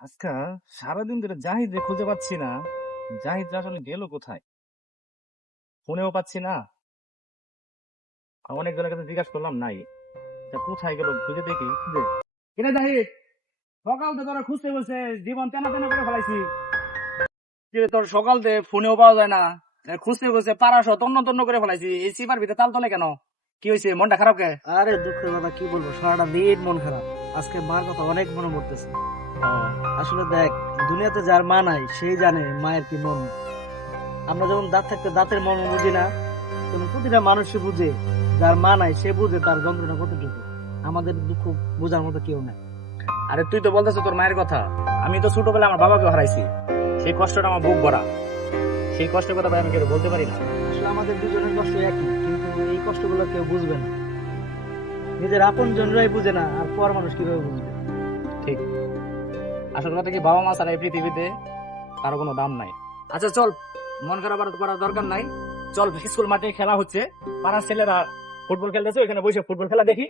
আজকা সারাদিন ধরে জাহিদকে খুঁজে পাচ্ছি না। জাহিদ আসলে গেল কোথায়? ফোনেও পাচ্ছি না। অনেকজনের কাছে জিজ্ঞাসা করলাম, নাই। তা কোথায় গেল খুঁজে দেখি। কিরে জাহিদ, সকাল থেকে তোরা খুঁজতে বলছে, জীবন তেনা তেনা করে ফেলাইছি। কিরে তোর সকাল থেকে ফোনেও পাওয়া যায় না, খুঁজতে খুঁজতে পাড়া সহ তন্ন তন্ন করে ফেলাইছি। এই সিপার ভিতরে তাল তলে কেন? কি হয়েছে, মনটা খারাপ কে? আরে দুঃখের কথা কি বলবো, সারাটা দিন মন খারাপ। আজকে মার কথা অনেক মনে পড়তেছে। আসলে দেখ, দুনিয়াতে যার মা নাই সেই জানে মায়ের কি মন। আমরা যেমন দাঁত থাকতে দাঁতের মর্ম বুঝি না, তেমন প্রতিটা মানুষই বুঝে। যার মা নাই সে বুঝে তার যন্ত্রণা কতটুকু। আমাদের দুঃখ বোঝার মতো কেউ নাই। আরে তুই তো বলতেছ তোর মায়ের কথা, আমি তো ছোটবেলায় আমার বাবাকে হারাইছি। সেই কষ্টটা আমার বুক ভরা। সেই কষ্টের কথা ভাই আমি কেউ বলতে পারি না। আসলে আমাদের দুজনের কষ্ট একই, কিন্তু এই কষ্টগুলো কেউ বুঝবে না। নিজের আপন জনরাই বুঝে না, আর পর মানুষ কিভাবে বুঝবে? ঠিক। আসল কথা কি, বাবা মা ছাড়া এই পৃথিবীতে কারো কোনো দাম নাই। আচ্ছা চল, মন খারাপ আর করার দরকার নাই। চল, স্কুল মাঠে খেলা হচ্ছে, পাড়ার ছেলেরা ফুটবল খেলতেছে, ওইখানে বসে ফুটবল খেলা দেখি।